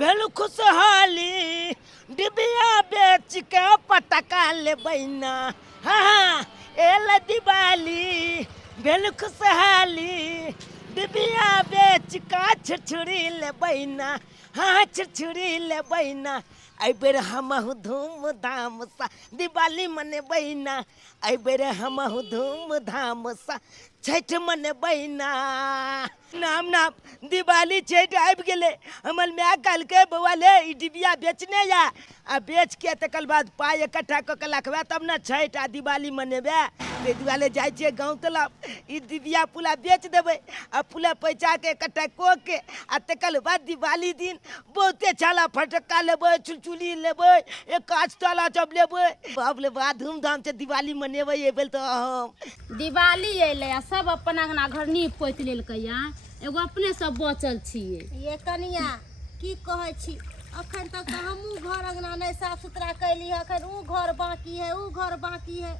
भेल खुशहाली डिबिया बेच के पटका ले बैना हाँ एल दिवाली भेल खुशहाली डिबिया बेच के छिछुरी ले बैना हाँ छिछुरी ले बैना आई बेर हमहु धूमधाम सा दिवाली मनेबैना आई बेर हमहु धूमधाम सा छठ मनेबैना नाम नाम दिवाली छठ आबि गेलै हमर माय कहलकै बौआ ले ई डिबिया बेचने या आ बेच के तकर बाद पाइ इकट्ठा कऽ के रखबै तब ने छठ आ दिवाली मनेबै ताहि दुआरे जाइ छियै गाँव तलब ई डिबिया पुला बेच देबै आ पुला पैसाके इकट्ठा कऽ के आ तकर बाद दिवाली दिन बहुते छाला फटक्का लेबै चुलचुली लेबै एक काच ताला सब लेबै बाप रे बा धूमधाम से दिवाली मनेबै एहि बेर तऽ हम दिवाली अयलै आ सब अपन अंगना घर नीप पोति लेलकै एगो अपने सब बचल छियै ये कनिया की कहै छी अखन तक तो हमहू घर अंगना नहीं साफ सुथरा कैली है अखन ऊ घर बाकी है ऊ घर बाकी है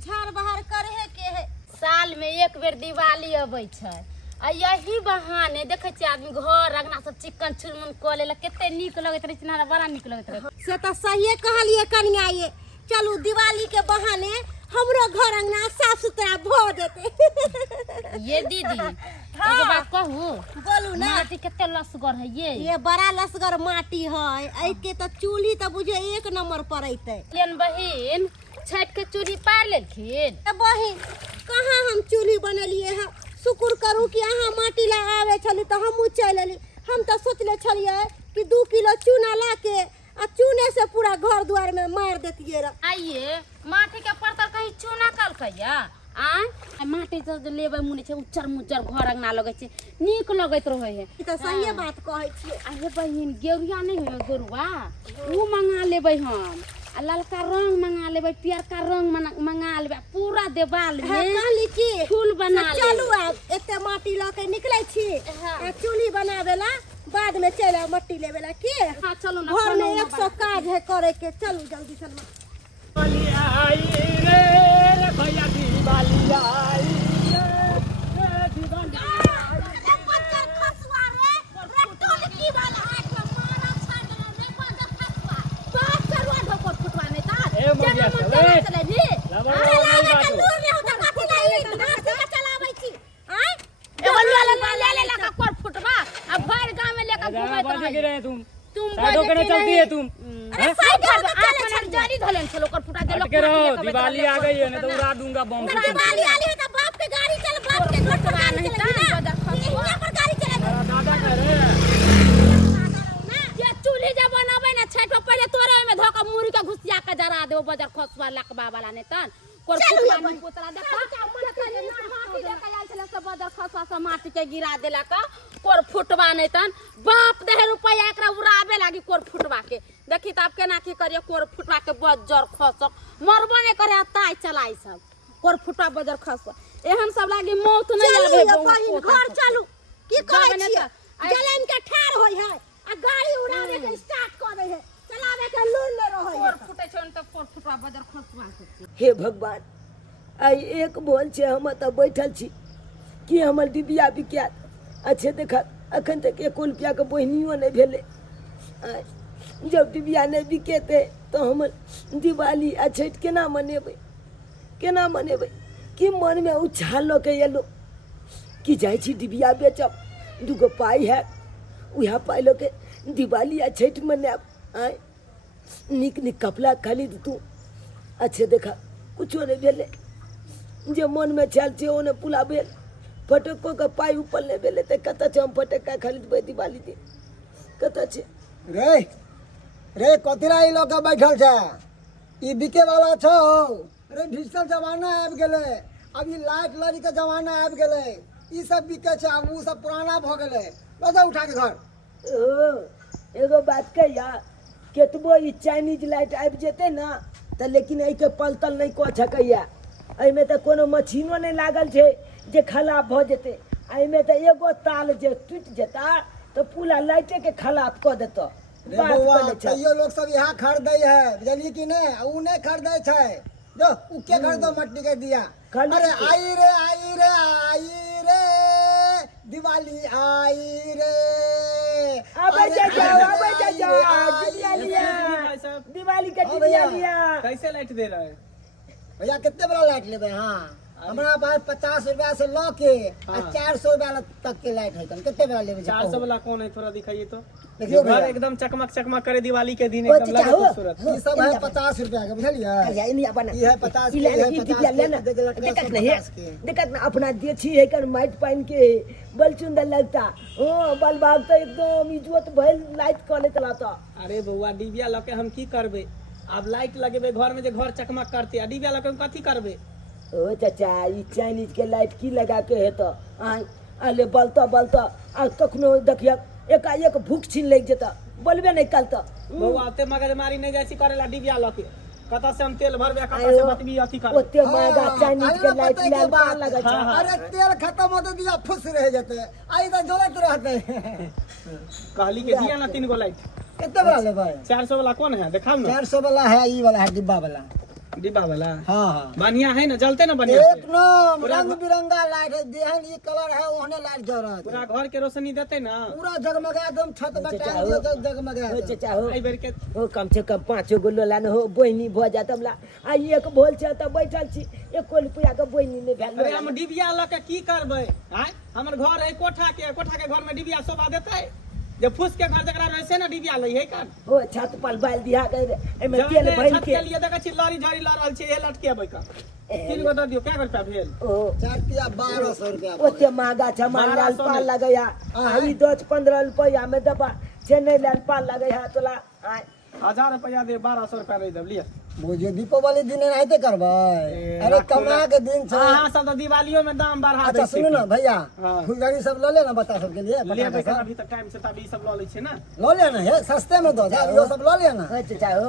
झाड़ बहार करे के है साल में एक बेर दिवाली अबै छै आ यही बहाने देखे छियै आदमी घर अंगना सब चिक्कन चुनमुन कऽ लेलक कते नीक लगैत रहै छै बड़ा नीक लगैत रहै से तो सहिए कहलिए कनिया ये चलू दिवाली के बहाने हमरो घर अंगना साफ सुथरा भ जेते ये दीदी एगो बात कहू बोलू ना माटी कते लसगर है ये बड़ा लसगर माटी है ऐ के तो चूल्ही तो बुझे एक नंबर पर अइते लेन बहिन छठ के चूड़ी पार लेलखिन बहिन कहाँ हम चूल्ही बनेलिए है शुक्र करू कि अहाँ माटी ला आवे छली तो हमहू चल एली हम तो सोचले छलिए कि 2 किलो चूना ला के आ चूने से पूरा घर द्वार में मार देतिए रे आइए माटी के परतर कहीं चूना कलकैया आ माटी से लेबै मुने छै उच्चर मुच्चर घर अंगना लगै छै नीक लगैत रहै है ई तो सही बात कहै छियै अरे बहिन गेरुआ नहीं है गेरुआ ऊ मंगा लेबै हम आ ललका रंग मंगा लेबै पियरका रंग मंगा लेबै पूरा देवाल में कहली की फूल बना लेबै चलू आब एते माटी ल के निकलै छी आ चूल्ही बनावेला बाद में चले मट्टी लेवेला की हां चलू ना घर में 100 काज है करे के चलू जल्दी चलू दिवाली आई रे भैया दिवाली आई रे दिवाली चलती है तुम दिवाली आ गई है ना तो उड़ा दूंगा बम दिवाली आ गई तो बाप के गाड़ी चल बाप के घर पर गाड़ी चलेगी ना पर गाड़ी चलेगी दादा कह रहे हैं ये चूल्ही जब बनाबे ना छठ में पहले तोरे में धोका मुरी के घुसिया के जरा देबो बजर खसवा लकबा वाला ने तन पुतला देखा माटी लेके आइल छले सब बजर खसवा सब माटी के गिरा देला का कोर फुटवा नहीं तन बाप दे रुपया एकरा उड़ाबे लागी कोर फुटवा के देखी त आप केना की करिए कोर फुटवा के बजर खसक मरबो नहीं करे ताई चलाई सब कोर फुटवा बजर खसक एहन सब लागी मौत नहीं आवे बहिन घर चलू की कहै छी जलन के ठार होय है आ गाड़ी उड़ावे के स्टार्ट कर दे है चलावे के लून ले रहो कोर फुटे छन त कोर फुटवा बजर खसवा के हे भगवान आई एक बोल छे हम त बैठल छी कि हमर डिबिया बिकात अच्छे देखा अखन तक 1 रुपया के बहनियो नहीं भेले जब डिबिया नहीं बिकेते तो हमर दिवाली आ छठ केना मनेबै कि मन में उछाल के एलो कि जाइ छी डिबिया बेचब 2 गो पाई है उहा पाई लो के दिवाली आ छठ मनाब आय निक निक कपड़ा खरीद तू अच्छे देखा कुछो नहीं भेले जे मन में छल छे ओने पुला भेल फटक्को के पाई ऊपर ले भेले त कत छे हम फटक्का खरीदबै दिवाली दिन कत छे रे कतिरा ई लोग बैठल छे ई बिके वाला छौ रे डिजिटल जमाना आबि गेलै अब ई लाइट लड़ी के जमाना आबि गेलै ई सब बिके छे अब उ सब पुराना भ गेलै ल जा उठा के घर एगो बात कहिया केतबो ई चाइनीज लाइट आबि जेते ना त लेकिन एहि के पलतल नहीं क सकैया एहिमे त कोनो मशीनो नहीं लागल छे जे खराब भ जेते एहिमे त एगो ताल जे टूट जेता तो पूरा लाइटे के खराब क देता रे बउआ तैयो लोग सब यहाँ खरीदै है बुझलिए कि नहीं उ नहीं खरीदै छै जो उ के खरीदो मट्टी के दिया अरे आई रे दिवाली आई रे आबे जाओ रे डिबिया लिया भाई साहब दिवाली का हाँ डिबिया भैया। लिया। कैसे लाइट दे रहा है? भैया कितने बड़ा लाइट लेबे? हाँ हमारा पास 50 रुपया से लो के हाँ। 400 रुपया तक के लाइट है। कितने बड़ा लेबे? 400 वाला कौन है थोड़ा दिखाइए तो। देखियो घर भैया। एकदम चकमक चकमक करे दिवाली के दिन ओ एकदम लगे चाचा, हो। खूबसूरत। ये सब है 50 रुपया के, बुझलिए? अरे ये नहीं अपना ये है 50 इला के, ये है ई 50 डिबिया के, लेना देखो लटका देखत सब नहीं 50 के। देखत ना अपना देछी है कर माइट पहन के बल सुंदर लगता। ओ बल भाग तो एकदम इज्जत भइल लाइट कॉले चलाता। अरे बउआ डिबिया लके हम की करबे? अब लाइट लगेबे घर में जे घर चकमक करते आ डिबिया लके हम कथी करबे? ओ चाचा ई चाइनीज के लाइट की लगा के है तो अले बलता बलता आ कखनो देखिए एकाएक भूख छीन लग जेता बोलबे नहीं कल तो। बउआ ओते मगजमारी नहीं जैसी करेला डिबिया लके। कता से हम तेल भरबे कता आयो, से बतबी अथी करबे। ओते महंगा चाइनीज के अरे लाइट पता है लाल क्या बात? लगा हाँ, हाँ। अरे तेल खत्म होते दिया फुस रह जाते, आई तो जलत रहते। कहली के दिया ना 3 गो लाइट। कितने बड़ा ले भाई? 400 वाला कौन है दिखाओ ना। 400 वाला है, ई वाला है डिब्बा वाला। डिब्बा वाला हाँ हाँ बढ़िया है ना, जलते ना बढ़िया एक से। नम पूरा रंग बिरंगा लाइट है, जेहन ये कलर है ओहने लाइट जरत। पूरा घर के रोशनी देते ना। पूरा जगमगा एकदम छत पे चाचा टांग दियो हो। तो जगमगा ओ चाचा हो आई बेर के ओ कम से कम 5 गो लोलान हो बहिनी भ जात हमला आ एक भोल छै त बैठल छी एक कोल पुया के बहिनी ने भेल। अरे हम डिबिया लके की करबे? आय हमर घर है कोठा के घर में डिबिया शोभा देते? जे फूस के घर जकरा रहे से ना डिबिया लई है कर। ओ छत पर बाल दिया के एमे तेल भर छत के के लिए देखे छी लड़ी झड़ी ला रहल छी ए लटकेबै का। 3 गो द दियो क्या रुपया भेल? ओ 1200 रुपया। ओते महंगा छ मान लाल 1200 पाल लगया ई 10-15 रुपया में दबा छै नहीं लाल पाल लगया तोला आय 1000 रुपया दे 1200 रुपया दे दब लिया। बुझियो दीपावली दिन रहते करबै। अरे कमा के दिन छै। हां सब तो दिवालियों में दाम बढ़ा अच्छा दे सुनो ना भैया, हाँ। फुलझड़ी सब लो ले ना बच्चा सब के लिए। ले पटाखा पैसा सब अभी तक टाइम से तभी सब लो ले छे ना। लो ले ना, है सस्ते में दो जा, यो सब लो ले ना। ओ चाचा हो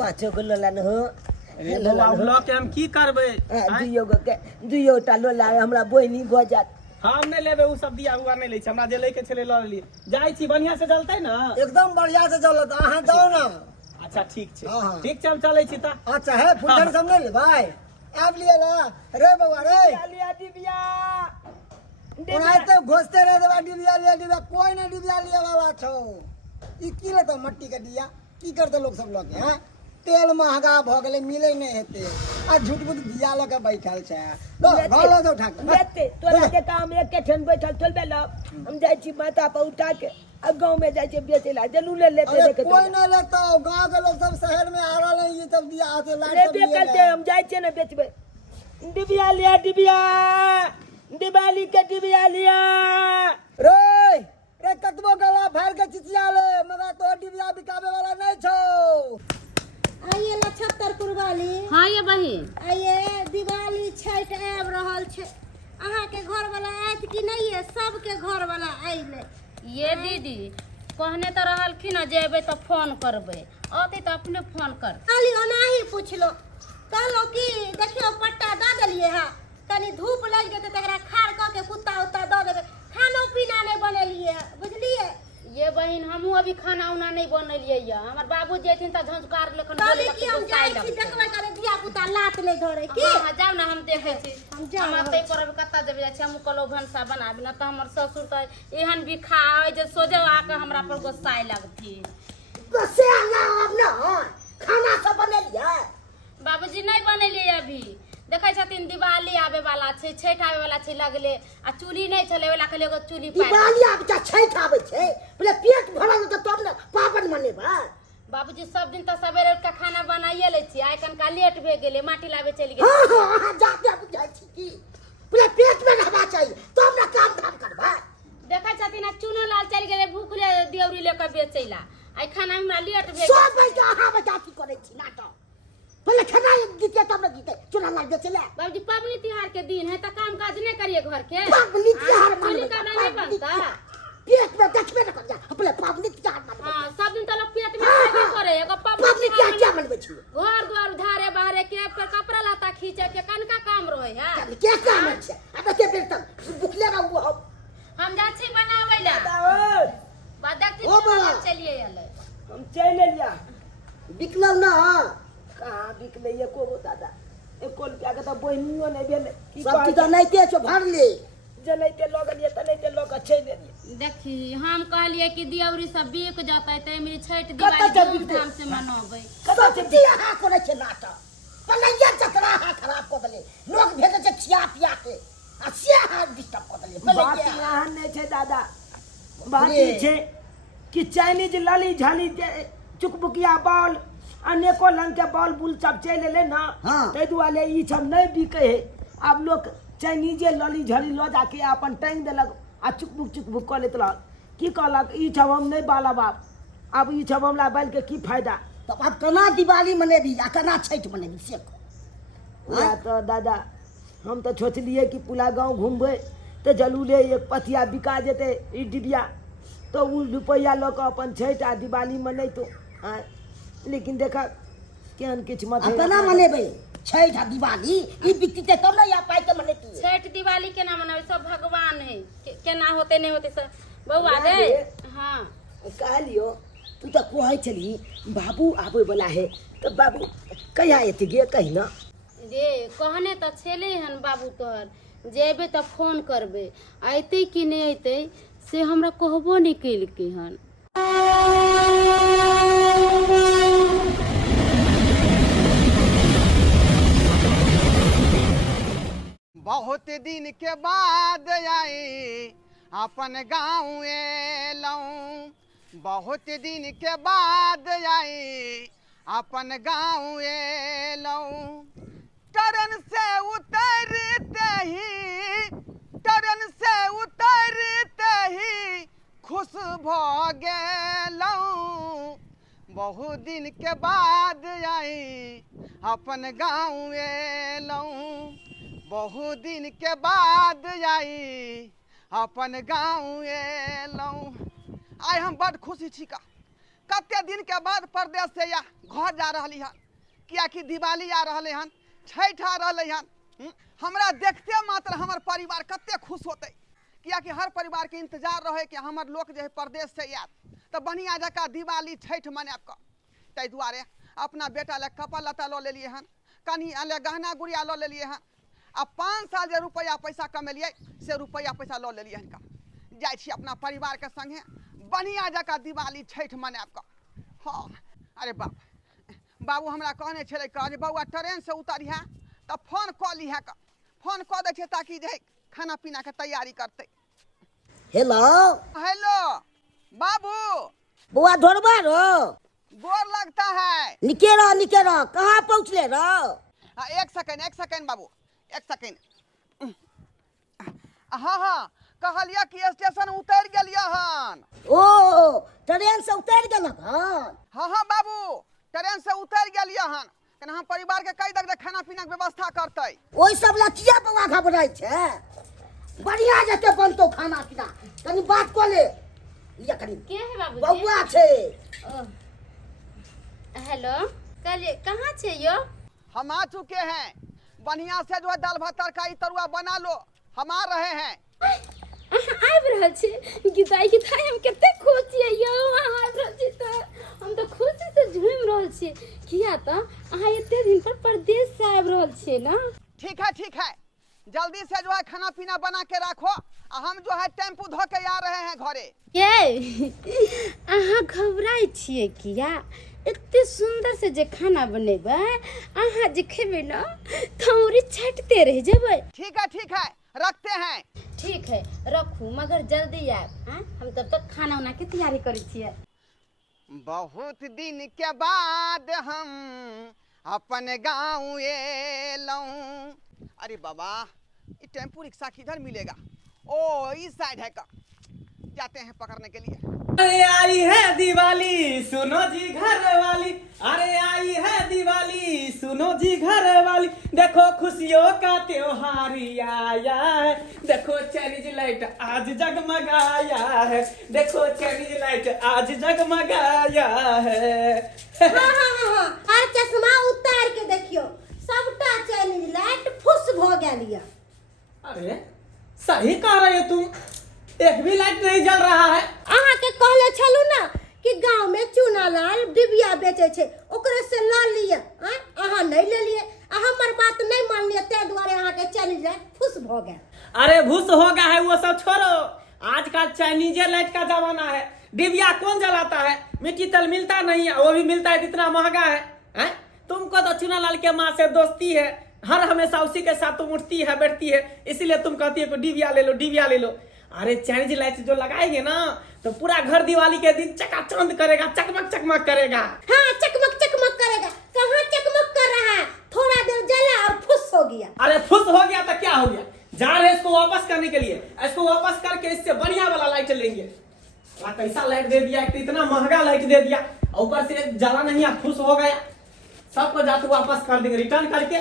5 गो लोलान हो अरे बउआ लो के हम की करबे? दुइयो गो के दुइयो टा लोला हमरा बहिनी भ जात। हम नहीं लेबे उ सब दिया हुआ नहीं ले छी, हमरा जे ले के छले ल लिए। जाई छी बढ़िया से जलते ना। एकदम बढ़िया से चलत, अहाँ जाओ ना। अच्छा ठीक छे हाँ, हाँ। ठीक छे हम चले छी त। अच्छा है फुलझड़ी सब ले ले भाई। अब लिए ना रे बउआ रे। लिया डिबिया ओनाइते घोसते रहे देबा डिबिया लिया डिबिया, कोई ना डिबिया लिए वाला छौ। ई की ले तो मट्टी के दिया की करते लोग सब लोग हैं? तेल महंगा भ गेले, मिले नहीं हेते आ झूठ मूठ दिया लगे बैठल छै। लो घोलो दो उठा के लेते तोरा के काम एक के ठन बैठल चलबे ल हम जाय छी माथा पर उठा के अब गांव में जाय छी बेचे ला जलू ले लेते अरे देखे कोई ना लेता, गांव के लोग सब शहर में आ रहा है, ये सब दिया आते लाइट सब लेबे लिए करते ले। हम जाय छी ना बेचबे। डिबिया लिया डिबिया दिवाली के डिबिया लिया रे रे कतबो गला फाड़ के चिचिया ले, मगर तो डिबिया बिकावे वाला नहीं छौ। आइए 76 वाली। हाँ ये बहिन आइए दिवाली छठ आब रहल छै, अहाँ के घर वाला आयत कि नहीं है? सबके घर वाला आइले। ये दीदी कहने तो रहलखिन जेबे तो फोन करबे, अति तो अपने फोन कर। खाली ओनाही पूछलो, कहलो कि देखियो पट्टा दे देलिए है, तनी धूप लग जेते तकरा खाड़ क के कुत्ता उत्ता दे देबे, खानो पीना नहीं बनेलिए है, बुझलिए? ये बहिन हमहू अभी खाना उना नहीं बनलिए या हमर बाबू जेथिन त झंझकार लेखन कहली कि हम जाय छी देखबै करे धिया पुता लात नहीं धरे की। हां जाओ ना हम देखे छी। हम जा हम रहल तै करब कत्ता देबे जाय छी, हम कलो भनसा बनाबी ना त हमर ससुर त एहन भी खाए जे सोजे आके हमरा पर गुस्साए लगथि। से अब ना खाना सब बनेलिए बाबूजी नहीं बनेलिए अभी, देखे छथिन दिवाली आवे वाला छै, छठ आवे वाला छै लगले आ चूल्ही नहीं चले वाला के एगो चूल्ही पाइ। दिवाली आब जा छठ आबै छै पहिले पेट भरल त तब ने पावन मनेबा। बाबूजी सब दिन त सवेरे उठ के खाना बनाइए ले छी, आइ कनका लेट भे गेले माटी लाबे चलि गेल। हां हां अहाँ जाते बुझाइ छी की पहिले पेट में रहबा चाहिए तब ना काम धाम करबा। देखै छथिन आ चूनो लाल चलि गेले भूखले देवरी लेके बेचैला, आइ खाना हमरा लेट भे सब गेल। बैठ अहाँ बजा की करै छी नाटक पहिले खाना दीते तब ना दीते चूना लाल बेचले। बाबूजी पबनी तिहार के दिन है त काम काज नहीं करिए घर के? पावनी त्योहार चूल्ही का नहीं बनता। पेट में देखबे न कर जा पहिले पावनी त्योहार मनबे। हां सब दिन त लोग पेट में खाबे करे, एगो पावनी क्या क्या मनबे छी घर द्वार धारे बाहरे के पर कपड़ा लता खींचे के कनका काम रहे है। क्या काम छै अब के बेर तक भूखले रहू हम जा छी बनावे ला बाद देखती ओ बाबा। चलिए आले हम चल लिया बिकलौ ना कहाँ बिकले एको गो दादा एको रुपया के त बहिनियो नहीं भेले सब चीज तो नहीं छो भर ले। जलैते लगलिए तलैते लग चलि एलिए। देखी हम कहलिए कि दियौरी सब बिक जतै त मेरी छठ कतऽ दिवाली से बिकतै? धूमधाम से मनाबै। कतऽ से सब अहाँ करे छै नाटक पलैया चतरा अहाँ खराब कऽ देलिए लोग भेजै छै खिया पिया के आ से अहाँ डिस्टर्ब कऽ देलिए बात पलैया यहाँ नहीं छे दादा, बात ये छे कि चाइनीज लली झली चुकबुकिया बॉल अनेको रंग के बॉल बुल सब चल एले ना, हाँ। ताहि दुआरे ई सब नहीं बिके है। आब लोग चाइनीजे लली झली लो जाके अपन टांग देलक आ चुकबुक कर लेत रहल। की कहलक ई सब हम नहीं बाला बाप, अब ई सब हमरा बाल के की फायदा। तो अब केना दिवाली मनेबी आ केना छठ मनेबी से या तो दादा हम तो सोचलिए कि पूरा गांव घूमबे तो जरूरे एक पथिया बिका जेते ई डिबिया तो उ रुपया लऽ कऽ अपन छठ आ दिवाली मनैतो। आय लेकिन देखा केहन किछ मत आ केना मनेबै छठ आ दिवाली ई बिकते तब ना या पाइ के मनेती छठ दिवाली केना मनाबै सब भगवान है केना होते नहीं होते सब बउआ रे। हाँ कहलियो तू तो कहै छली बाबू आबै वाला है तो बाबू कहिया एते गे कहि ना रे कहने तो छेले हन बाबू तोहर जेबे तो फोन करबे अइते कि नहीं अइते से हमरा कहबो नहीं केलकै हन। बहुत दिन के बाद आई अपन गाँव एलऊं, बहुत दिन के बाद आई अपन गाँव एलऊं। ट्रेन से उतरते ही खुश भ गेलऊं। बहुत दिन के बाद आई अपन गाँव एलऊं, बहुत दिन के बाद आई अपन गाँव एलऊं। आइ हम बड़ खुशी छी का कते दिन के बाद परदेश से या घर जा रही हन, कियाकि दिवाली आ रहे हन, छठ आ रहे हन। हमरा देखते मात्र हमर परिवार कते खुश होते, कियाकि हर परिवार के इंतजार रहे कि हमर लोग जे है परदेश से आयत तो बढ़िया जका दिवाली छठ मनाब का। ताहि दुआरे अपना बेटा ले कपड़ा लत्ता लऽ लेलिए हन, कनी ले गहना गुड़िया लऽ लेलिए हन, आ 5 साल जे रुपया पैसा कमेलिए से रुपया पैसा लऽ लेलिए हन का। जाइ छी अपना परिवार के संगे बढ़िया जका दिवाली छठ मनाब का। हाँ अरे बाबू हमरा कहने छले जे बउआ ट्रेन से उतरिहा तो फोन कऽ लिहा का, फोन कऽ दै छै ताकि जे खाना पीना के तैयारी करते। हेलो हेलो बाबू, बुआ ढोरबा रो गोर लगता है। निके रहो कहाँ पहुँचले रो। एक सेकंड बाबू, एक सेकंड। हाँ कहलिया कि स्टेशन उतर गेलिया हन। ओ ट्रेन से उतर गेलक हन। हाँ बाबू ट्रेन से उतर गेलिया हन, केना हम परिवार के कई दग खाना पीना के व्यवस्था करते। ओइ सब लचिया बउआ घबराई छै, बढ़िया जते बनतो खाना पीना कनी बात कऽ ले। ये कनी के है बाबू बउआ छै। हेलो कहलिए कहाँ छे यो। हम आ चुके हैं, बढ़िया से जो है दाल भात तरकारी तरुआ बना लो, हम आ रहे हैं। आबि रहल छी गीताई हम कते खुश छियै यौ। अहाँ आबि रहल छी तऽ हम तऽ खुशी से झूमि रहल छी, किया तऽ अहाँ एते दिन पर परदेश से आबि रहल छियै ना। ठीक है जल्दी से जो है खाना पीना बना के रखो, हम जो है टेम्पू धो के आ रहे हैं घरे। ये अहाँ घबराई छियै किया, एते सुंदर से जे खाना बनेबै अहाँ जे खेबै ना थौरी छटते रह जेबै। ठीक है रखते हैं। ठीक है रखू मगर जल्दी आब, हम तब तक खाना उना के तैयारी करै छियै। बहुत दिन के बाद हम अपन गाँव एलऊं। अरे बाबा ये टेम्पू रिक्शा किधर मिलेगा? ओ इस साइड है का, जाते हैं पकड़ने के लिए। अरे आई है दिवाली सुनो जी घर वाली, अरे आई है दिवाली सुनो जी घर वाली, देखो खुशियों का त्योहार आया है, देखो चाइनीज लाइट आज जगमगाया है, देखो चाइनीज लाइट आज जगमगाया है। हाँ और चश्मा उतार के देखियो सबटा चाइनीज लाइट फुस भ गेल। अरे सही कह रहे हो तुम, एक भी लाइट नहीं जल रहा है। अहाँ के कहले छलू ना कि गांव में चूना लाल डिबिया बेचे छे, ओकरे से ला लिए। अहाँ नहीं ले लिए, हमर बात नहीं मान लिए, ते दुआरे अहाँ के चाइनीज लाइट फुस भ गेल। अरे भूस होगा है जमाना है, डिबिया कौन जलाता है? मिट्टी तेल मिलता नहीं है, वो भी मिलता है इतना महंगा है, हैं? तुमको तो चुनालाल के माँ से दोस्ती है, हर हमेशा उसी के साथ तुम उठती है बैठती है, इसीलिए तुम कहती है डिबिया ले लो, डिबिया ले लो। अरे चाइनीज लाइट जो लगाएंगे ना तो पूरा घर दिवाली के दिन चकाचौंध करेगा, चकमक चकमक करेगा। हाँ, चकमक चकमक करेगा। कहाँ चकमक कर रहा है? थोड़ा देर जला और फुस हो गया। अरे फुस हो गया तो क्या हो गया? जा रहे इसको वापस करने के लिए, इसको वापस करके इससे बढ़िया वाला लाइट लेंगे। कैसा लाइट दे दिया, इतना महंगा लाइट दे दिया, ऊपर से जला नहीं है, फुस हो गया। सबको जाते वापस कर देंगे रिटर्न करके,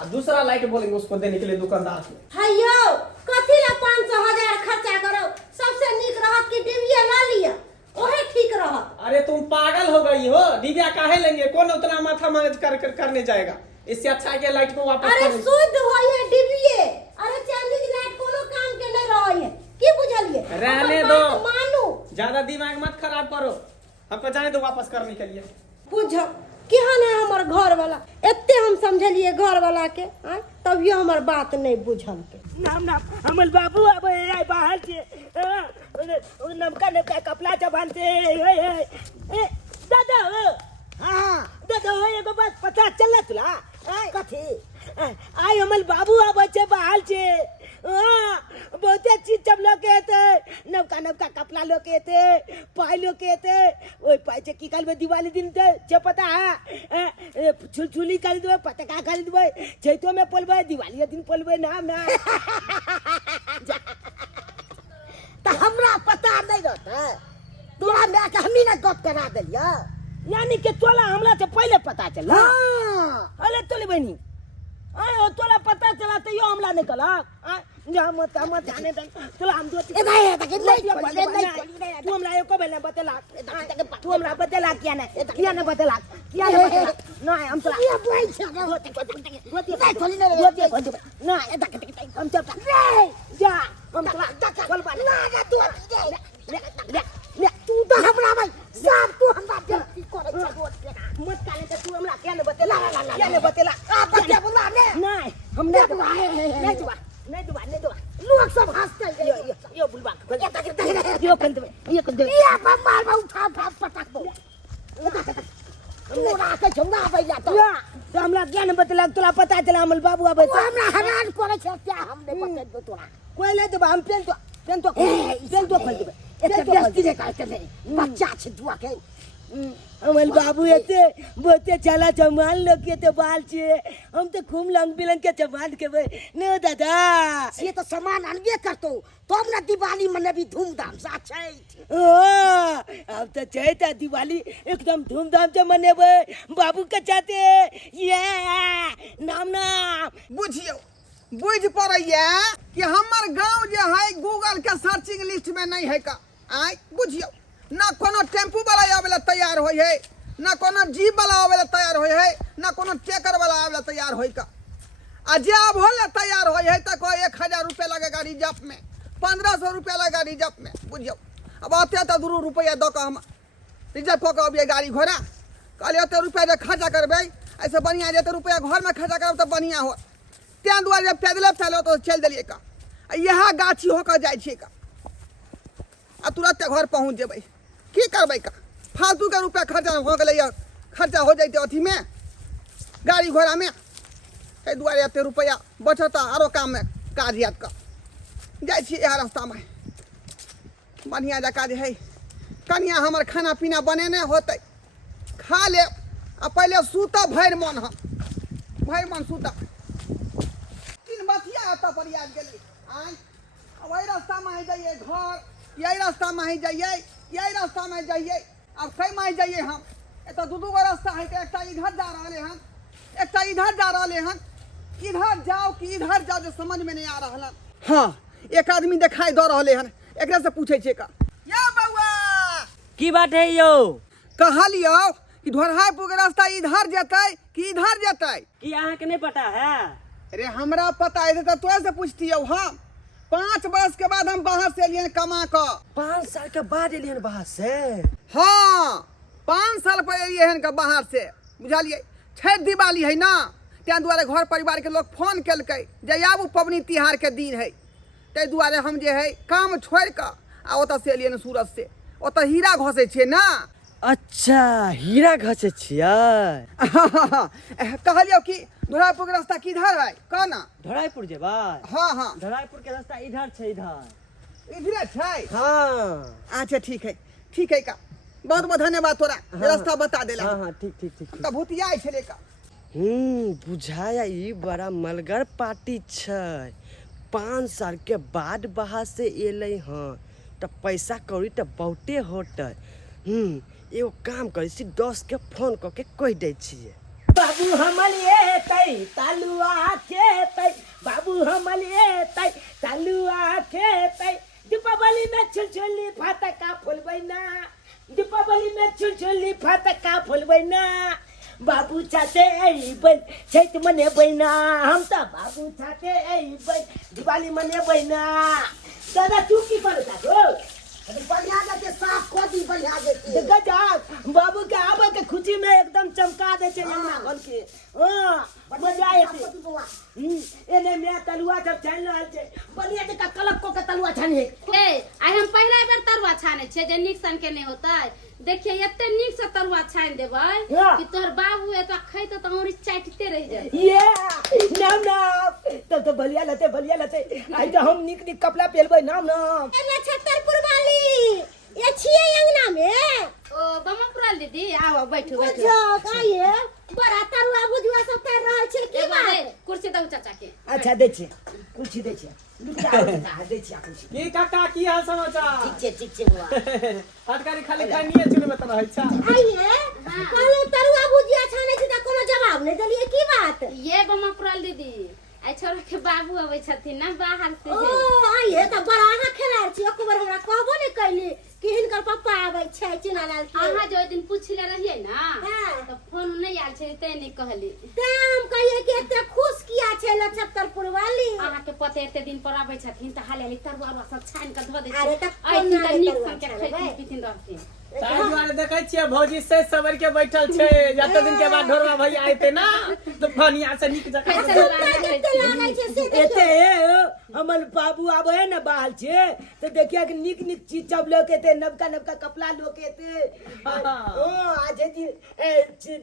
और दूसरा लाइट बोलेंगे उसको देने के लिए दुकानदार को। हयो कथी ला 500,000 खर्चा करो? सबसे नीक रहत कि डिबिया ला लिया, ओहे ठीक रहत। अरे तुम पागल हो गई हो, डिबिया काहे लेंगे? कौन उतना माथा मांग करने जाएगा? इससे अच्छा है कि लाइट को वापस अरे करें। शुद्ध होइए डिबिये। अरे चाइनीज लाइट कोनो काम के नहीं रही है, की बुझलिए? रहने अपन दो। बात मानू, ज्यादा दिमाग मत खराब करो, हमको जाने दो वापस करने के लिए। बुझ केहन है हमर घर वाला? एते हम समझलिए घर वाला के, तभियो हमर बात नहीं बुझल के। नाम नाम हमल बाबू अब बाहर से नमका नमका कपड़ा चबान से दादा हो। हाँ दादा हो, एगो बात पता चला तुला? कथी? आई हमल बाबू अब से बाहर से बहुते चीज सब लोग थे, नवका नवका कपड़ा लोग थे, पाई लोग थे। ओए पाई से की कल में दिवाली दिन थे जे पता है, छुलछुली खरीद दो, पटका खरीद दो, चैतो में पोलबे, दिवाली दिन पोलबे नाम ना। तो हमरा पता नहीं रहता, तोरा मैं के हमी ना गप करा देलिया। यानी कि तोला हमला से पहले पता चला? हाँ। अरे तोले बहनी, आए तोला पता चला तो यो हमला निकला। जा मत जाने दे, चलो हम दो ए भाई नहीं तू हमरा एको बेले बतेला, तू हमरा बतेला किया ने बतेला नहीं हम चला ये बोल छे होते नहीं खोली नहीं गोती नहीं हम चलता जा हम चला चल बा लागा तू ले तू तो हमरा भाई सब तू हमरा बेइज्जती करे छे। मत काले से तू हमरा क्या ने बतेला आ बच्चा बोला ने नहीं हम नहीं दुआ लोग सब हंसते हैं। यो बुलबा यो कंद ये बम्बार में उठा पटक दो तू राके झंगा बैला तो तो हमरा क्या ने बतेला? तोला पता चला हमल बाबू अब तू हमरा हैरान करे छे, क्या हमने बता दो तोरा कोई ले तो हम पेन तो खोल देबे एते बेइज्जती ने करते नहीं बच्चा छे दुआ के। हमल बाबू एते बोते चला जमान लोग के तो बाल छे, हम तो खूब लंग बिलंग के जमान के ने दादा ये तो सामान अनबे करतो तो हमरा दिवाली मने भी धूमधाम से छै। अब तो चैता दिवाली एकदम धूमधाम से मनेबे, बाबू के चाहते ये नाम बुझियो बुझ पड़ैया कि हमर गांव जे है गूगल के सर्चिंग लिस्ट में नहीं है का। आय बुझियो ना कोनो टेम्पू वाला आवेला तैयार होय है, ना कोनो जीप वाला आवेला तैयार होय है, ना कोनो ट्रैकर वाला आवेला तैयार होय का। आ जे अब होले तैयार होय है त कोई 1000 रुपया लगेगा रिजर्व में, 1500 रुपया लगेगा रिजर्व में। बुझियो अब आते तो 2 रुपया दो का हम रिजर्व को अबिए गाड़ी घोड़ा कहलिए तो रुपया जे खर्चा करबे, ऐसे बढ़िया जे तो रुपया घर में खर्चा करब तो बढ़िया हो। त्या दुआरे जब पैदले चलो तो चल दिलिए का, यहाँ गाछी होकर जाए छे का, आ तुरंत घर पहुँच जेबै। की करबै का, फालतू के रुपया खर्चा हो गए, खर्चा हो जाते अथी में गाड़ी घोड़ा में, ताहि दुआरे एते रुपया बचता आरो काम में काज याद का जाए छी। यह रास्ता में बढ़िया जका जे है कनिया हमर खाना पीना बनेने होते, खा ले आ पहले सूता भरि मन सूता। तीन बतिया एतऽ पर याद गेली आय, अब एहि रास्ता में जाइए घर, यही रास्ता में जाइए, यही रास्ता में जाइए। अब कई में जाइए हम, एतऽ 2 रास्ता है, एक इधर जा रहे हैं, एक इधर जा रहे हैं। इधर जाओ कि इधर जाओ जो समझ में नहीं आ रहा है। हाँ एक आदमी दिखाई दे रहे हैं, एक से पूछे छे का या बउआ की बात है यो? कहलियो कि ढोरहापुर के रास्ता इधर जेतै कि इधर जेतै? कि अहाँ के नहीं पता है? अरे हमरा पता है तो तोरे से पूछतियौ। हम 5 वर्ष के बाद हम बाहर से एलियन कमा कर। 5 साल के बाद एलियन बाहर से? हाँ 5 साल पर एलिए हन के बाहर से, बुझलिए। छठ दिवाली है ना, त्या दुआरे घर परिवार के लोग फोन केलकै जे आबू पबनी तिहार के दिन है, ताहि दुआरे हम जे है काम छोड़ कर आ ओतऽ से एलियै सूरत से ओतऽ हीरा घसे छियै ना अच्छा हीरा घसे छियै कहलियो कि धोरापुर के रास्ता किधर है कह ना धराईपुर जेबै हाँ हाँ धराईपुर के रास्ता इधर छै इधर इधरे छै हाँ अच्छा ठीक है का बहुत बहुत धन्यवाद तोरा रास्ता बता देला हाँ हाँ ठीक ठीक ठीक तब भूतिया छले का बुझाया ई बड़ा मलगर पार्टी छै 5 साल के बाद बाहर से एलै हँ तो पैसा कौड़ी तो बहुते होतै एगो काम करै छी 10 के फोन कऽ के कहि दै छियै बाबू हमल एतै तलुआ खेतै बाबू हमल एतै तलुआ खेतै दीपावली में छुलछुली फटका फुलबै ना दीपावली में छुलछुली फटका फुलबै ना बाबू छाते अइबै छैठ मनेबै ना हम त बाबू छाते अइबै दिवाली मनेबै ना दादा तू की करता हो बढ़िया के साफ को दी बढ़िया के गजब बाबू के आबे के खुशी में एकदम चमका दे छै अंगना घर के हां मजा आए एने में तलुआ सब छान रहल छै बढ़िया जका कलक को के तलुआ छाने आइ हम पहिला बेर तरुआ छाने छै जे नीक सन के नहीं होतै देखिए एते नीक से तरुआ छान देबै कि तोहर बाबू एतबा खैत त औरी चाटते रह जाय ये नाम तब तो बलिया लते आई तो हम नीक कपड़ा पहनबै नाम अरे छतरपुर वाली ये छिए अंगना में ओ बमपुरल दीदी आओ बैठो बुझो काये बड़ा तरुआ बुझुआ सब तर रहल छै की बात कुर्सी दऊ चाचा के अच्छा दै छियै कुर्सी दै छियै दै छियै कुर्सी की काका की हाल समाचार ठीक छै बुआ हटकारी खाली खानिए चुने में त रहै छै आइए कहलो तरुआ बुझिया छाने छी त कोनो जवाब नहीं देलिए की बात ये बमपुरल दीदी आई छोरा के बाबू आबै छथिन ना बाहर से ओ आइए त बड़ा अहाँ खेलार छी एको बार हमरा कहबो नहीं कैली कि हिनकर पप्पा आबै छै चुनालाल के अहाँ जो दिन पूछले रहिए ना हां तो फोन नहीं आल छै तै नहीं कहली हम कहिए कि एते खुश किया छै छतरपुर वाली अहाँ के पते एते दिन पर आबै छथिन त हाले तरुआ सब छान के ध दै अरे छै त आई त नीक सन के खैती पीथिन रहथिन ताहि दुआरे देखै छियै भौजी से सबर के बैठल छै जते दिन के बाद ढोरवा भैया आइते ना तो भनिया से नीक जका एते हमर बाबू आबे है ना बाहर से तो देखिए कि नीक चीज सब लोग एते नवका कपड़ा लोग एते आज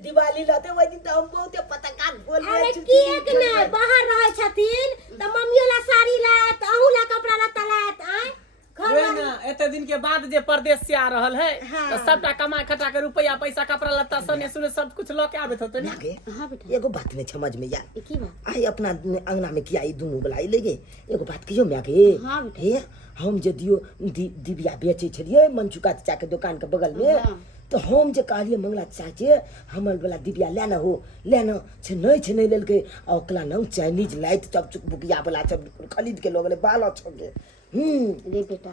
दिवाली लाते वही दिन तो हम बहुते पटाखा बोल अरे किएक नै बाहर रहै छथिन त मम्मी ला साड़ी लात अहू ला कपड़ा लत्ता लात आय ना एते दिन के बाद जे परदेश से आ रहल है तो सबटा कमा खटा के रुपया पैसा कपड़ा लत्ता सने सुने सब कुछ ल के आबे होते ना हां बेटा एगो बात में समझ में यार की बात आई अपना अंगना में किया ई दुनु गला ई लेगे एगो बात कहियो मैं के हां बेटा हे हम जे दियो दिबिया बेचे छलिए मनचुका चाचा के दुकान के बगल में तो हम जे कहलिए मंगला चाचे हमर वाला दिबिया लेना छै नहीं लेलके ओकला नाम चाइनीज लाइट चपचुक बुकिया वाला सब खरीद के लोग ले बाल छोके रे बेटा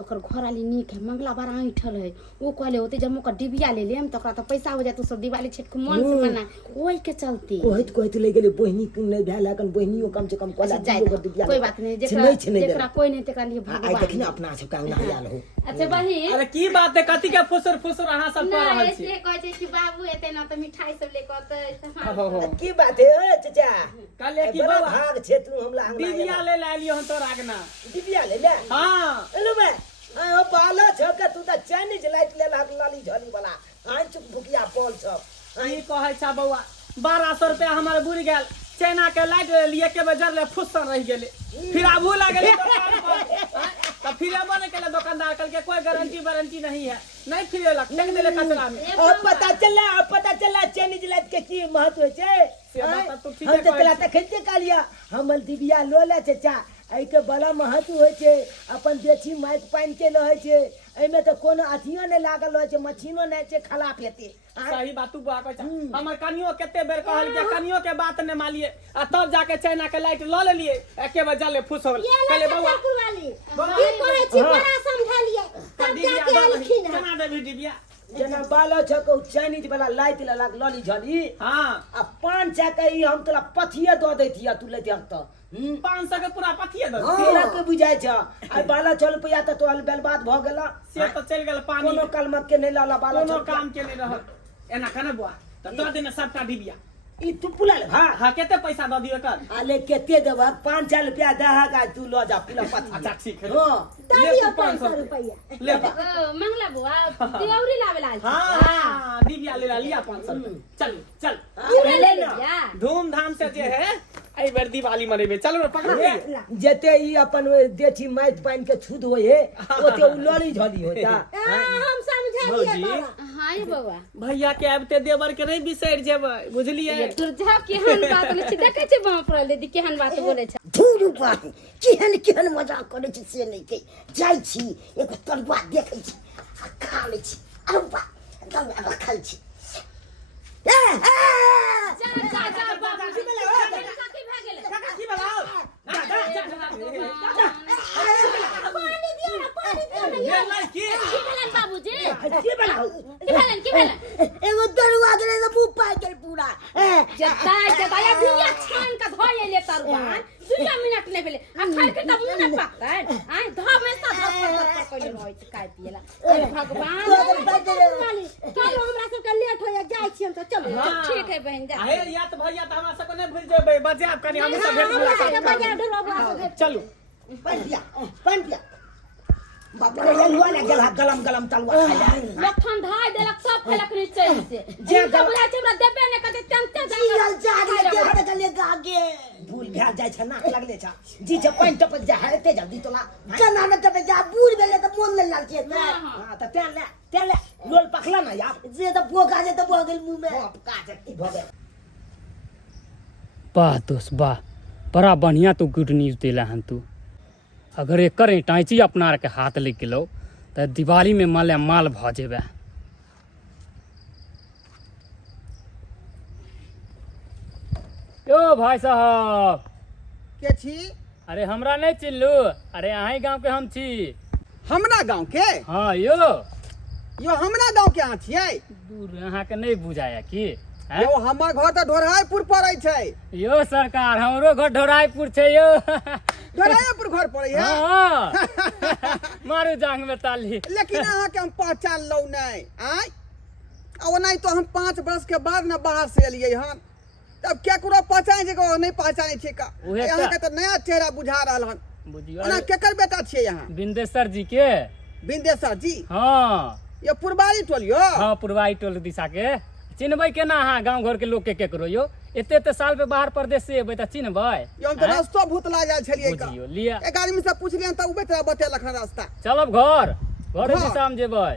ओकर घर वाली नीक है मंगला बार ऐठल है वो कहले होते जब ओकर डिबिया ले लेम त ओकरा त पैसा हो जाय तो सब दिवाली छठ के मन से बना ओई के चलते कहत ले गेले बहिनी नहीं भेला कन बहिनियो कम से कम कोला दिबिया कोई बात नहीं जेकरा कोई नहीं तेकरा लिए भगवान आई देखिन अपना सब का अंगना आयल हो अच्छा बहिन अरे की बात है कथि के फुसुर अहाँ सब कर रहल छी ऐसे कहै छै कि बाबू एते ना त मिठाई सब ले कहतै की बात है चाचा कहले की बड़ा बाबा भाग छे तू हमला अंगना दिबिया ले लालियो हम तोरा आगना दिबिया ले ले हां हेलो बे ओ बाला छक तू त चाइनीज लाइट ले लाली झोली वाला आंचुक बुकिया पॉल सब ई कहै छ बौआ 1200 रुपया हमर बुढ़ गेल चाइना के लाइट लिए के बजर ले फुसन रह गेले फिर आबू लागले दुकान पर त फिर बने के दुकानदार कल के कोई गारंटी नहीं है नहीं फिर लग देख देले कचरा में अब पता चला चाइनीज लाइट के की महत्व छै से बात तो ठीक हम है त कला त खैते कालिया हमर दिबिया लोला चाचा आई के बड़ा महत्व होय छै अपन देसी माइक पाइन के रहै छै एमे त कोनो अथियो नै लागल रहै छै मछिनो नै छै खराब हेते सही बात तू बुआ कहै हमर कनियो केते बेर कहल के कनियो के बात नै मानिए आ तब जाके चाइना के लाइट ल लेलिए एके बार जले फुस हो गेल कहले बौआ वाली की कहै छी बड़ा समझलिए तब जाके अलखिन केना देबी डिबिया जना बालो छको चाइनीज वाला लाइट लगा लली झली हां आ 500 के ई हम तोला पथिए द दैतिया तू ले देख त 500 के पूरा पथिए द तेरा के बुझाय छ आ बाला चल पया त तोल बर्बाद भ गेला से तो चल गेल पानी कोनो कलमक के नै लाला बाला कोनो काम के नै रहल एना कने बुआ त दो दिन सबटा डिबिया ई तू पुला ले हाँ हाँ केते पैसा दऽ दियो कर आले केते देब 500 रुपया दहा तू लो जा पुला पत अच्छा ठीक है हां ले तू 500 रुपया ले बा मंगला बुआ देवरी लावेला आज हाँ दिव्या ले लिया 500 चल चल ले ना धूमधाम से जे है आई बार दिवाली मनेबे चलो रे पकड़ ले जते ई अपन देठी माइट पानी के छुद होय है ओते उ लड़ी झली होता हम समझलिए भौजी तोरा हां ये बउआ भैया के आबते देवर के नहीं बिसर जेबै बुझलिए तोर जा केहन बात ले छी देखे छी बाप रे दी केहन बात बोले छ धूर पाही केहन मजाक करे छी से नहीं के जाई छी एक तरुआ देखै छी आ खा ले छी अरे बा एकदम अब खाई छी जा बाबू की भे गेले काका की बलाओ पानी दियो ना पानी दियो ना ये लाई की भेलन बाबूजी की बनाऊ की भेलन एगो तरुआ दे तो मुंह पाई गेल पूरा जता या दुनिया छान का धोय ले तरुआन 2 मिनट ले भेले आ खाइ के त मुंह न पाकन आइ ध में सा धप कइले रहै छै काय पियला अरे भगवान चलो हमरा सब के लेट होया जाय छी हम तो चलो ठीक है बहन जा अरे या तो भैया त हमरा सब को नहीं भूल जेबै बजाब कनी हम सब भेट मुलाकात कर चलू पानी पिया बाप रे ये लुआ लग गेल गलम गलम तलवा खाय लोग ठंडाई देलक सब खेलक नीचे से जे जे बुझा छै हमरा देबे ने कते चंते चल जा रे के आगे भूल भेल जाय छ नाक लगले छ जी छ पानी टपक जा हेते जल्दी तोला केना न टपक जा बूढ़ भेले त मोन ले लाल छै हां त तेल ले लोल पखला ना यार जे त बोगा जे त बोगल मुंह में काट की भगे वाह दोस्त वाह बड़ा बढ़िया तू गुड न्यूज दिला हन तू अगर एकर टाँची अपना के हाथ लग गेलो तो दिवाली में माले माल भ जेबे यो भाई साहब के छी अरे हमरा नहीं चिल्लू अरे अहीं गांव के हम छी हमरा गांव के हाँ यो हमरा गांव के अहाँ छियै दूर अहाँ के नहीं बुझाया की हैं? यो हमर घर त ढोरहाइपुर पड़ै छै यो सरकार हमरो घर ढोराईपुर छै यो ढोरहाइपुर घर पड़ै है हाँ मारू जांग में ताली लेकिन अहाँ के हम पहचान लौ नहीं आय ओना तो हम 5 वर्ष के बाद न बाहर से एलियै हन तब केकरो पहचान जे को नहीं पहचानै छै का उहे त- अहाँ के त नया चेहरा बुझा रहल हन बुझियो ओना केकर बेटा छियै अहाँ बिंदेश्वर जी के बिंदेश्वर जी हाँ ये पुरबारी टोलियो हाँ पुरवाई टोल दिशा के चिन्हबै केना अहाँ गांव घर के लोग के केकरो यो एते साल पे बाहर प्रदेश से एबै त चिन्हबै यो हम त रास्ता भूत लागल छलियै का बुझियो लिया एक आदमी से पूछलियन त उबे तरह बतेलक हन रास्ता चलब घर घर घर। दिशा में जेबै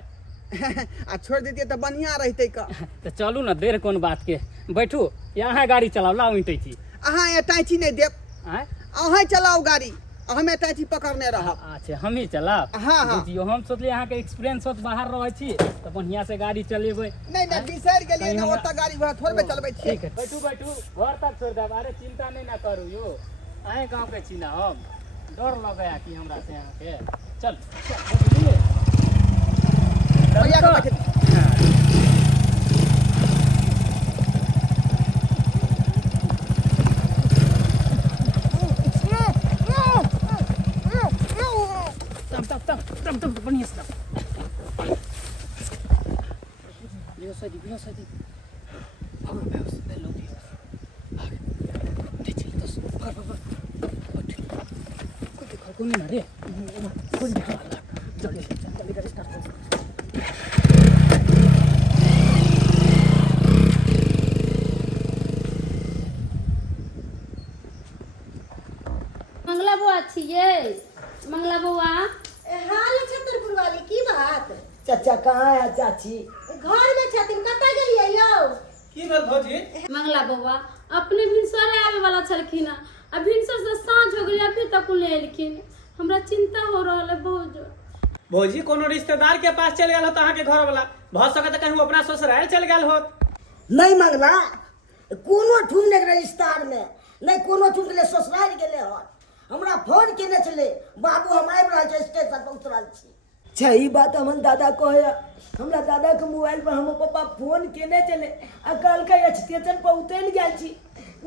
आ छोड़ देतियै त बढ़िया रहतै का तो चलू ना देर कोन बात के बैठू यहाँ गाड़ी चलाओ लाओ ईंटे छी अहाँ ये टाइची नहीं देब आँय? अहाँ चलाओ गाड़ी हमें टाइची पकड़ने रहब अच्छा हम ही चलाब हाँ, हाँ। बुझियो हम सोचलिए अहाँ के एक्सपीरियंस होत बाहर रहै छी तो बढ़िया से गाड़ी चलेबै नहीं नहीं बिसर गेलियै कहीं ना हमरा- ओतऽ गाड़ी घोड़ा थोड़बे चलबै छियै ठीक है बैठू घर तक छोड़ देब अरे चिंता नहीं ना करू यो अहें गाँव के छी ना हम डर लगे कि हमरा से अहाँ के चल बुझलिए भैया के बैठे तम बढ़िया से बिना सदी भागो बेहोश बेलो बेहोश भाग दे चल तो भाग को देखो को नहीं रे कोई देखा जल्दी गाड़ी स्टार्ट कर मंगला बुआ छियै मंगला बुआ हाल छतरपुर वाली की बात चाचा कहाँ है चाची घर में छथिन कतऽ गेलियै यौ की भेल भौजी मंगला बुआ अपने भिनसरे आवे वाला छलखिन आ भिनसर से साँझ हो गेलै अभी तक नहीं एलखिन हमरा चिंता हो रहल है बहुत जोर भौजी कोनो रिश्तेदार के पास चल गेल हो अहाँ के घर वाला भ सकत कहीं वो अपना ससुराल चल गेल होत नहीं मंगला कोनो ठुम नहीं रिश्तेदार में नहीं कोनो ठुम के ससुराल गेले हो हमरा फोन केने चले बाबू हम आबि रहल छै स्टेशन पर उतरल छी सही बात हमन दादा कहे हमरा दादा के मोबाइल पर हमर पापा फोन केने चले आ कहल के स्टेशन पर उतर गेल छी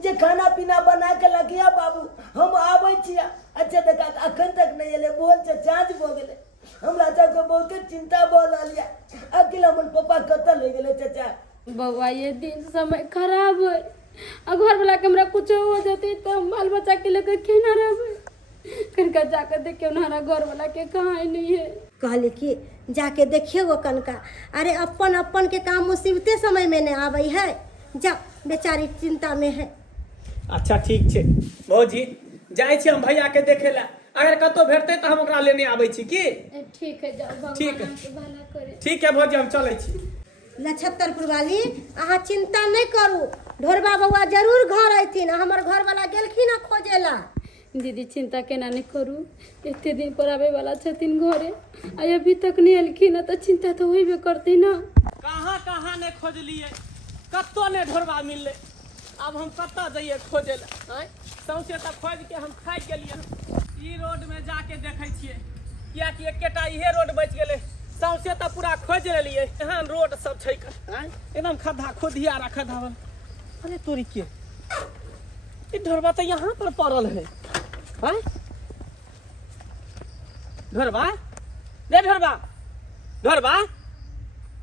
जे खाना पीना बना के लगिया बाबू हम आबै छी अच्छा देखा अखन तक नहीं एले बोल से चार्ज भ गेले हमरा सब के बहुत चिंता भ रहल है अकेला हमर पापा कतऽ ले गेले चाचा बउआ ये दिन समय खराब है और घर वाला के हमरा कुछ हो जाती तो हम बाल बच्चा के लेकर केना रहबे। कनका जाकर देखियो हमारा घर वाला के कहाँ नहीं है। कहले कि जाके देखिए वो कनका। अरे अपन अपन के काम मुसीबते समय में नहीं आवे है। जा बेचारी चिंता में है। अच्छा ठीक छे भौजी, जाए छी हम भैया के देखे ला, अगर कतो भेटते तो हम ओकरा लेने आबै छी की। ठीक है जाओ, भगवान ठीक है। आपके भला करे। ठीक है भौजी, हम चलै छी। नक्षत्रपुर वाली अहाँ चिंता नहीं करू, ढोरबा बउआ जरूर घर अयथिन। हमर घर वाला गेलखिन खोजेला। दीदी चिंता केना नहीं करू, एते दिन पर आवे वाला छथिन घरे, आ अभी तक नहीं एलखिन तो चिंता तो होइबे करती ना। कहाँ कहाँ ने खोज लिए, कतो ने ढोरबा मिलले, अब हम कत्ता जाइए खोजे ला। सौंसे तक खोज के हम खाइ गेलिए। ई रोड में जाके देखे छिए, कियाकि एकेटा इहे रोड बच गेले, सौंसे तक पूरा खोज लेलिए। एहन रोड सब छै एकदम खद्धा खोदिया रा खद्धा। अरे तोरी के ई ढोरबा तो यहाँ पर पड़ल है। ढोरबा रे, ढोरबा ढोरबा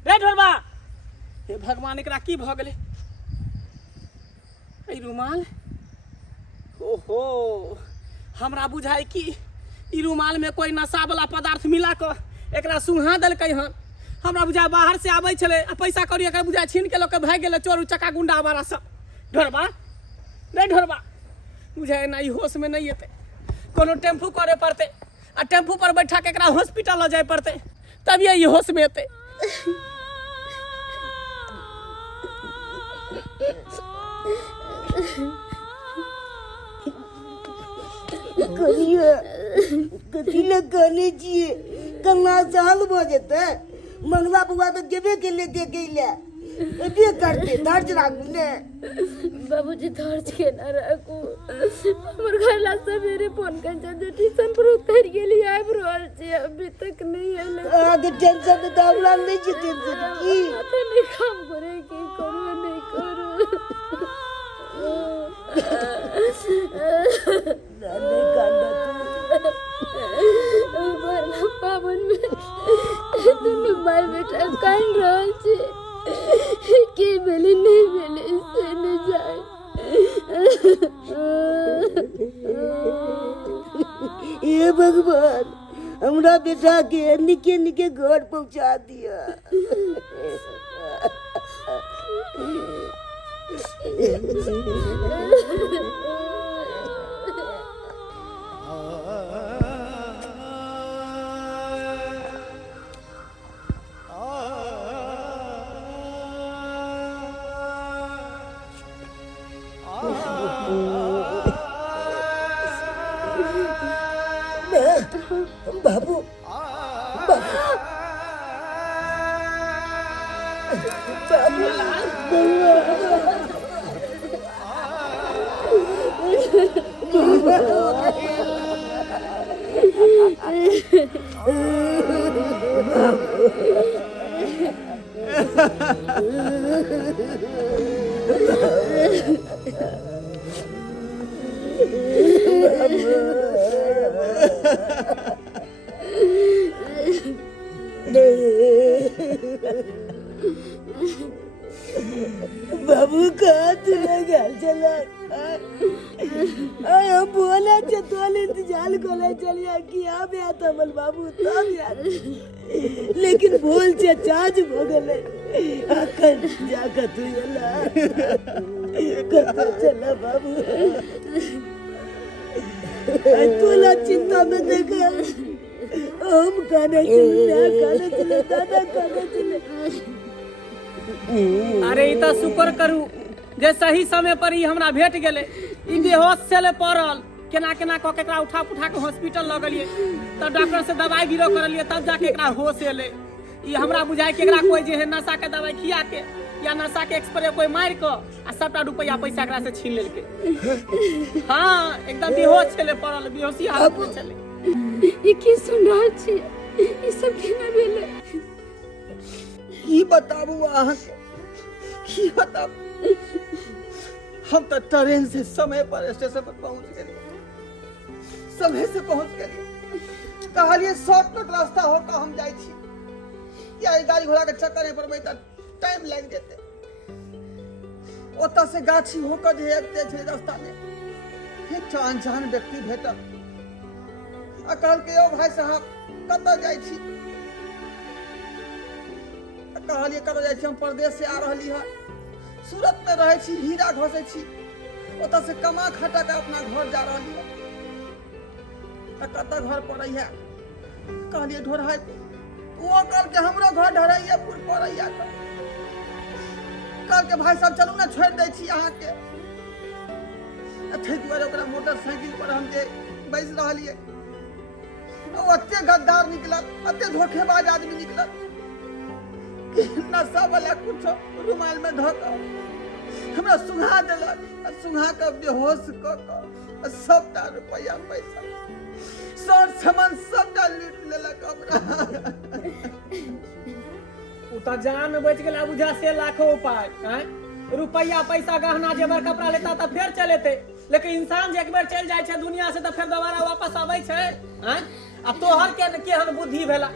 रे, ढोरबा। हे भगवान, एकरा की भ गेलै? ई रुमाल, ओहो, हमरा बुझाइ कि ई रुमाल में कोई नशा वाला पदार्थ मिला कर एकरा सुंघा देलकै हन। हमरा बुझाइ बाहर से आबै छलै आ पैसा कौड़ी एकरा बुझाइ छीन के लोक भागि गेलै, चोर उचक्का गुंडा वाला सब। ढोरबा रे, ढोरबा, बुझाइ ना ई होश में नहीं एतै। कोनो टेम्पू करे पड़ते, आ टेम्पू पर बैठा के एकरा हॉस्पिटल ल जाए पड़ते, तभिए ई होश में एतै। कथी कहने छिए, कल्ला साल भ जेतै। मंगला बुआ तो गेबे के लेके गईले, एबे करते धर्ज राखू ने। बाबूजी धर्ज के ना रखू, हमर घर ला सवेरे फोन कर जे ट्यूशन पर उतर गेली, आब रहल छी, अभी तक नहीं आइले। आगे टेंशन में दावला नहीं छी, टेंशन की माथा नहीं काम करे, की करू नहीं करू। नाने कांदा तू बरना पावन में दुनू भाई बेटा कान रहल छी, के भेले नहीं भेले से न जाए। हे भगवान, हमरा बेटा के निके निके घर पहुंचा दिया। बाबू, बाबू कहाँ तुला घाल चला? हम बोला चतवाल इंतजार कोला चलिया कि अब आता मल बाबू तब यार, लेकिन बोल से चार्ज हो गले। आकर जाकर तू चला, कतो चला बाबू। तोला चिंता में देखा, हम खाने चले दादा खाने चले। अरे ई त शुक्र करू जे सही समय पर ही हमरा भेट गेले। ई बेहोश से पड़ल, केना केना क के एकरा उठा के हॉस्पिटल ल गेलिए, तब डॉक्टर से दवाई गिरो करलिए, तब जाके एकरा होश एले। ई हमरा बुझाइ कि एकरा कोई जे है नशा के दवाई खिया के या नशा के एक्सप्रे कोई मार के आ सबटा रुपया पैसा एकरा से छीन लेलके। हाँ, एकदम बेहोश छले पड़ल, बेहोशी हालत में छले। ई की सुन रहल छी, ई सब केना भेले? की बताबू अहाँ के, की बताबू? हम तो ट्रेन से समय पर स्टेशन पर पहुंच गए, समय से पहुंच गए। कहलिए शॉर्टकट रास्ता होकर हम जाए छी, या गाड़ी घोड़ा के चक्कर पर टाइम लग जेते। ओतऽ से गाछी होकर जे अबिते छै रास्ता में एकटा अनजान व्यक्ति भेटल आ कहलकै यौ भाई साहब कतऽ जाइ छी? कहलिए कतऽ जाइ छी? हम परदेश से आ रहली है, सूरत में रहे छी, हीरा घसे छी, ओतऽ से कमा खटा के अपना घर जा रहली है। कतऽ घर पड़ैया? कहलिए ढोरहाई। वो कहलकै हमरो घर ढरैयापुर पड़ैया। कहलकै भाई साहब चलू ना छोड़ दै छी अहाँके। ताहि दुआरे ओकरा मोटरसाइकिल पर हम जे बैस रहलिए, ओते गद्दार निकलल, ओते धोखेबाज आदमी निकलल, नशा वाला कुछ रुमाल में धऽ कऽ हमरा सुंघा देलक, सुंघा कऽ बेहोश कऽ कऽ सबटा रुपया पैसा सर सामान सबटा लूट लेलक हमरा। उता जान बच गेला बुझा से लाखों पाय हैं? रुपया पैसा गहना जेवर कपड़ा लेता तो फिर चलेते, लेकिन इंसान जे एक बार चल जाए छे दुनिया से तो फिर दोबारा वापस आवे छे हैं? अब तोहर केहन बुद्धि भेला,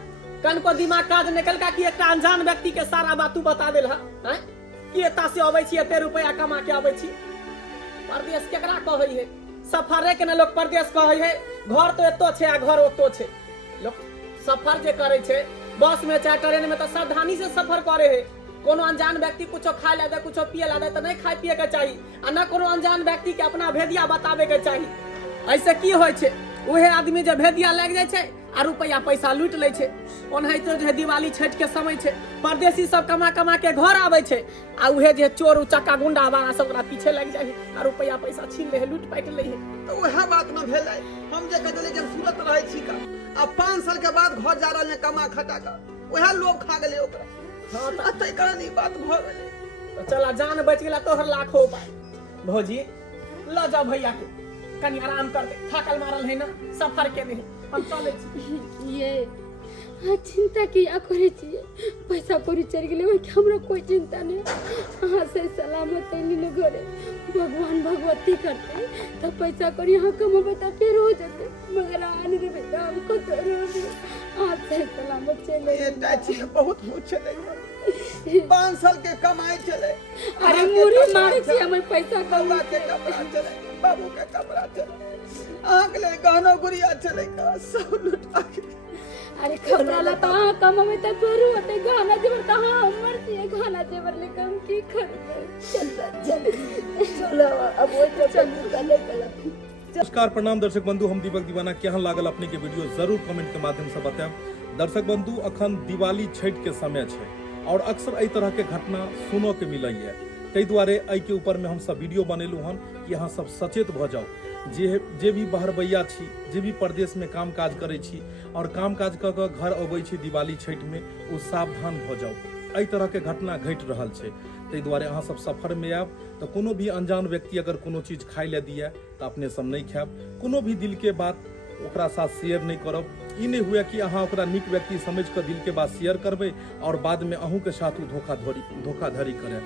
कन को दिमाग काज निकल का कि एक अनजान व्यक्ति के सारा बात तू बता देल हैं? कि एता से आवे छी, एते रुपया कमा के आवे छी। परदेश केकरा कहै है? सफरे के न लोग परदेश कहै है। घर तो एतो छे आ घर ओतो छे। लोग सफर जे करे छे बस में चाहे ट्रेन में तो सावधानी से सफर करे है। कोनो अनजान व्यक्ति कुछ खाए ला दे, कुछ पिए ला दे तो नहीं खाए पिए के चाहिए, आ न कोनो अनजान व्यक्ति के अपना भेदिया बतावे के चाहिए। ऐसे की होय छे? उहे आदमी जे भेदिया लग जाय छे आ रुपया पैसा लूट ले छे। ओनाहितो जे दिवाली छठ के समय छे, परदेसी सब कमा कमा के घर आवे छे आ उहे जे चोर उचक्का गुंडा बारा सब ओकरा पीछे लग जाय आ रुपया पैसा छीन ले, लूट पाट ले। तो वह बात न भेलै। हम जे कहले जे सूरत रहे छी का, अब 5 साल के बाद घर जा रहल कमा खटा का, वह लोग खा गेले ओकरा। हां त अतै कारण ई बात भ गेलै। तो चला जान बच गेला तोहर लाखों पाय। भौजी ल जाओ भैया के कनी आराम कर दे, थाकल मारल है ना, सफर के नहीं हम चले छी। ये चिंता किया करे छिए? पैसा कौड़ी चल गेले ओइ के हमरा कोई चिंता नहीं। अहाँ से सलामत एली ने घरे, भगवान भगवती करते तो पैसा कौड़ी यहाँ कमाबे तो फिर हो जाते, मगर आन रे बेटा हम कत रोबे। अहाँ से सलामत चले ये टाची बहुत कुछ चले 5 साल के कमाई चले। अरे मुरी मारे छी हमर पैसा बाबा के कपड़ा चले, बाबू के कपड़ा चले, आंख ले गहनो गुड़िया चले का सब लुटा के। अरे कपड़ा ला तो हाँ कमावे तो थोड़ी होते, गहना जेवर तो हाँ हमर से गहना जेवर लेके हम की करबे? चलो अब वो तो चले चला। नमस्कार प्रणाम दर्शक बंधु, हम दीपक दीवाना। केहन लागल अपने के वीडियो जरूर कमेंट के माध्यम से बताएं। दर्शक बंधु अखन दिवाली छठ के समय है और अक्सर एहि तरह के घटना सुनो के मिलै है, ताहि दुआरे एहि के ऊपर में हम सब वीडियो बनेलू हन कि अहाँ सब सचेत भ जाओ। जे भी बहरबैया छी, जे भी परदेश में काम काज करे छी और काम काज क के घर अबै छी दिवाली छठ में, ओ सावधान भ जाओ। एहि तरह के घटना घटि रहल छै, ताहि दुआरे अहाँ सब सफर में आयब तो कोनो भी अनजान व्यक्ति अगर कोनो चीज खाय ले दिए तो अपने सब नहीं खायब। कोनो भी दिल के बात ओकरा साथ शेयर नहीं करब। ई नहीं हुए कि अहाँ ओकरा नीक व्यक्ति समझ कर दिल के बात शेयर करबे और बाद में अहूँ के साथ धोखाधड़ी करे।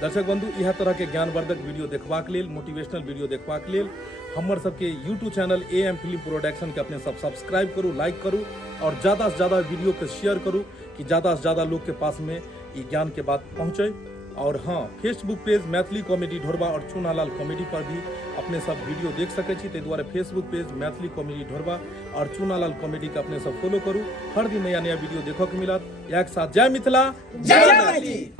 दर्शक बंधु यह तरह के ज्ञानवर्धक वीडियो देखबाक लेल, मोटिवेशनल वीडियो देखबाक लेल हमर सबके YouTube channel AM film production के अपने सब सब्सक्राइब करू, लाइक करू और ज़्यादा से ज़्यादा वीडियो के शेयर करू कि ज़्यादा से ज़्यादा लोग के पास में ये ज्ञान के बात पहुँचे। और हाँ, फेसबुक पेज मैथिली कॉमेडी ढोरबा और चूनालाल कॉमेडी पर भी अपने सब वीडियो देख सके छी। ताहि दुआरे फेसबुक पेज मैथिली कॉमेडी ढोरबा और चूनालाल कॉमेडी के अपने सब फॉलो करू। हर दिन नया नया वीडियो देखो के मिलत। एक साथ जय मिथिला, जय मैथिली।